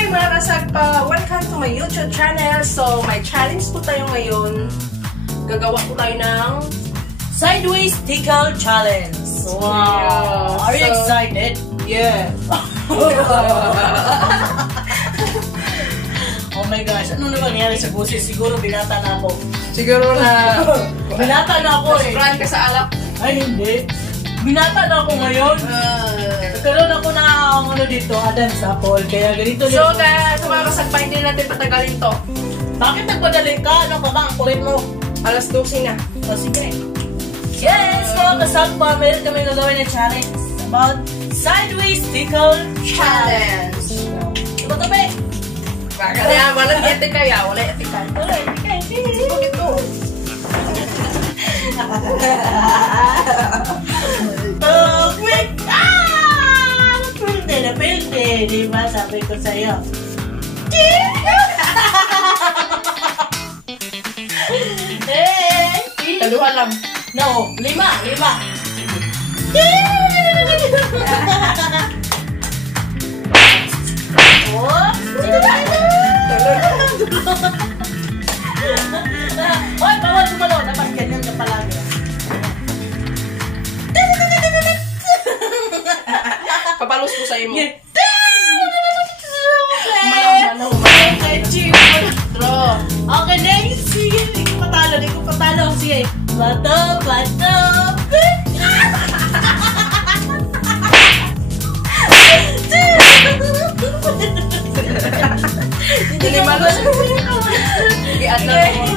Hi mga kasagpa! Welcome to my YouTube channel. So, may challenge po tayo ngayon. Gagawa po tayo ng Sideways Tickle Challenge. Wow! Are you excited? Yeah. Oh my gosh, ano na nangyari sa busis? Siguro binata na ako. Siguro na Binata na ako eh. Sobrang ka sa alak. Ay hindi. Binata na ako ngayon. Nagkaroon ako na ano dito, Adam's apple. Kaya ganito So guys, mga kasagpa, hindi natin patagalin to. Bakit nagpadali ka? Ano ka ba? Ang kulit mo. Alas 12 na. O sige. Yes, mga kasagpa, meron kami gagawin na challenge about Sideways Tickle Challenge. Diba tabi? Kaya walang etika ya, wala etika. Wala etika. Bakit to? Quick! Napilde, diba? Sabi ko sa'yo. Dalawa lang. No, lima. Hoy, bawal sumalo. Dapat ganyan ka palagi. Papalos ko sa imo. Malaw. Okay, next. Sige, di ko patalo. Sige. Bato. Hindi malos. I-adlo mo.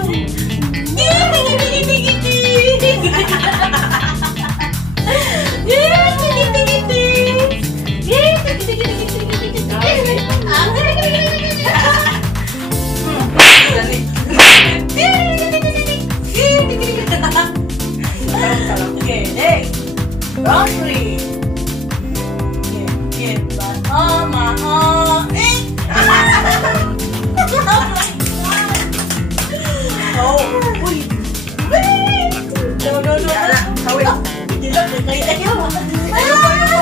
Okay, next. Round 3. Get back on my arm. Oh, uy. No. Hawin. Ayaw.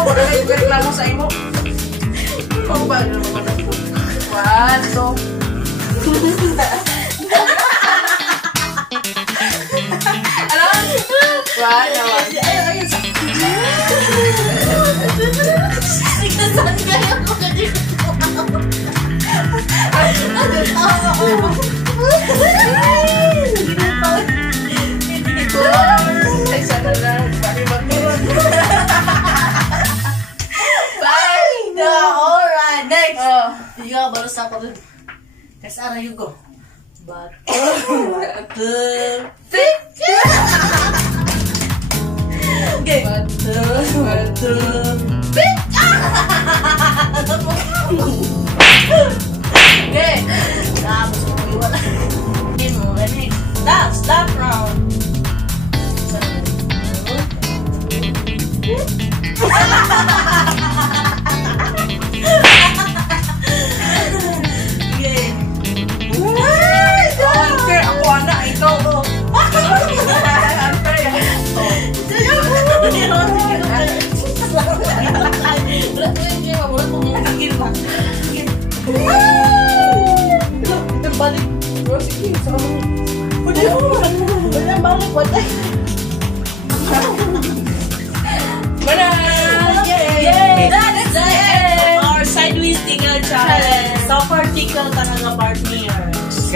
Wala yung reklamo sa imo. Kung ba? 1, 2. Alright, next. Tiga baru sapa dulu. Tes arah Yugo. Batu. Okay. Batu. Okay. Nah, ini stop round. Balik. Sige, sama mo. Balik. Yay! That's it! Our Sideways Tickle Challenge. So far, tickle ka na partners.